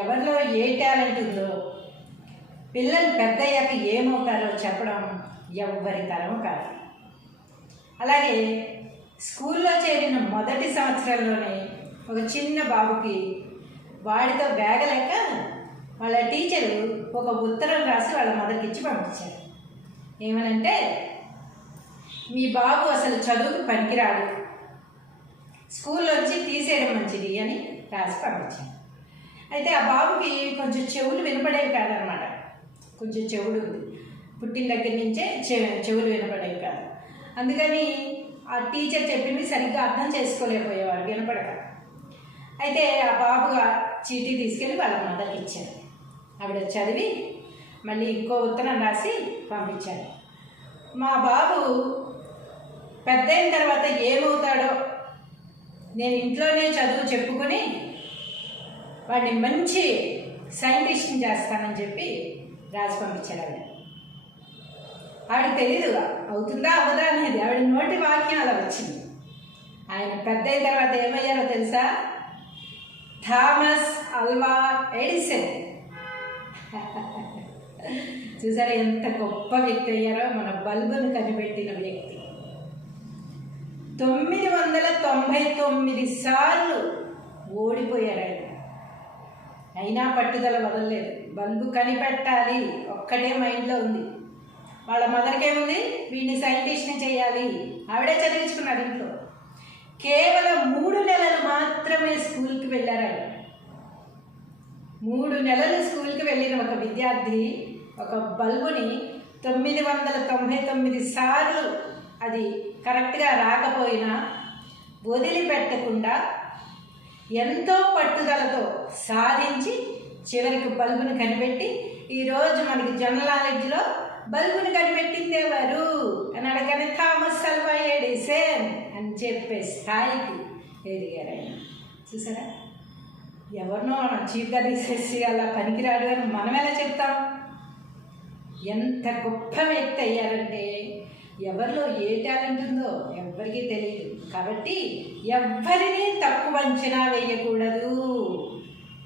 ఎవరిలో ఏ టాలెంట్ ఉందో పిల్లలు పెద్దయ్యాక ఏమవుతారో చెప్పడం ఎవ్వరి తరం కాదు. అలాగే స్కూల్లో చేరిన మొదటి సంవత్సరంలోనే ఒక చిన్న బాబుకి వాడితో వేగలేక వాళ్ళ టీచరు ఒక ఉత్తరం రాసి వాళ్ళ మదర్కి ఇచ్చి పంపించారు. ఏమనంటే, మీ బాబు అసలు చదువుకు పనికిరాడు, స్కూల్లోంచి తీసేయడం మంచిది అని రాసి పంపించారు. అయితే ఆ బాబుకి కొంచెం చెవులు వినపడేవి కాదనమాట. కొంచెం చెవుడు ఉంది, పుట్టిన దగ్గర నుంచే చెవులు వినపడేవి కాదు. అందుకని ఆ టీచర్ చెప్పింది సరిగ్గా అర్థం చేసుకోలేకపోయేవాడు వినపడక. అయితే ఆ బాబు చీటీ తీసుకెళ్ళి వాళ్ళ మదర్కి ఇచ్చారు. ఆవిడ చదివి మళ్ళీ ఇంకో ఉత్తరం రాసి పంపించారు. మా బాబు పెద్ద అయిన తర్వాత ఏమవుతాడో నేను ఇంట్లోనే చదువు చెప్పుకొని వాడిని మంచి సైంటిస్ట్ని చేస్తానని చెప్పి రాసి పంపించాడు. ఆవిడకి తెలీదు అవుతుందా అవ్వదా అనేది, ఆవిడ నోటి వాక్యం అలా వచ్చింది. ఆయన పెద్ద అయిన తర్వాత ఏమయ్యారో తెలుసా? Thomas Alva Edison. చూసారా ఎంత గొప్ప వ్యక్తి అయ్యారో, మన బల్బును కనిపెట్టిన వ్యక్తి. 999 సార్లు ఓడిపోయారు ఆయన, అయినా పట్టుదల వదలలేదు. బల్బు కనిపెట్టాలి ఒక్కటే మైండ్లో ఉంది. వాళ్ళ మదర్కి ఏముంది, వీడిని సైంటిస్ట్ని చేయాలి. ఆవిడే చదివించుకున్నారు ఇంట్లో. కేవలం 3 నెలలు మాత్రమే స్కూల్కి వెళ్ళారు ఆయన. 3 నెలలు స్కూల్కి వెళ్ళిన ఒక విద్యార్థి ఒక బల్బుని 999 సార్లు అది కరెక్ట్గా రాకపోయినా వదిలిపెట్టకుండా ఎంతో పట్టుదలతో సాధించి చివరికి బల్బుని కనిపెట్టి, ఈరోజు మనకి జనరల్ నాలెడ్జ్లో బల్బుని కనిపెట్టింది ఎవరు అని అడగని థామస్ అల్వా ఎడిసన్ అని చెప్పే స్థాయికి ఎదిగారు ఆయన. చూసారా, ఎవరినో మనం చీప్గా తీసేసి అలా పనికిరాడు అని మనం ఎలా చెప్తాం? ఎంత గొప్ప వ్యక్తి అయ్యారంటే ఎవరిలో ఏ టాలెంట్ ఉందో ఎవ్వరికీ తెలియదు. కాబట్టి ఎవ్వరినీ తక్కువ అంచనా వేయకూడదు.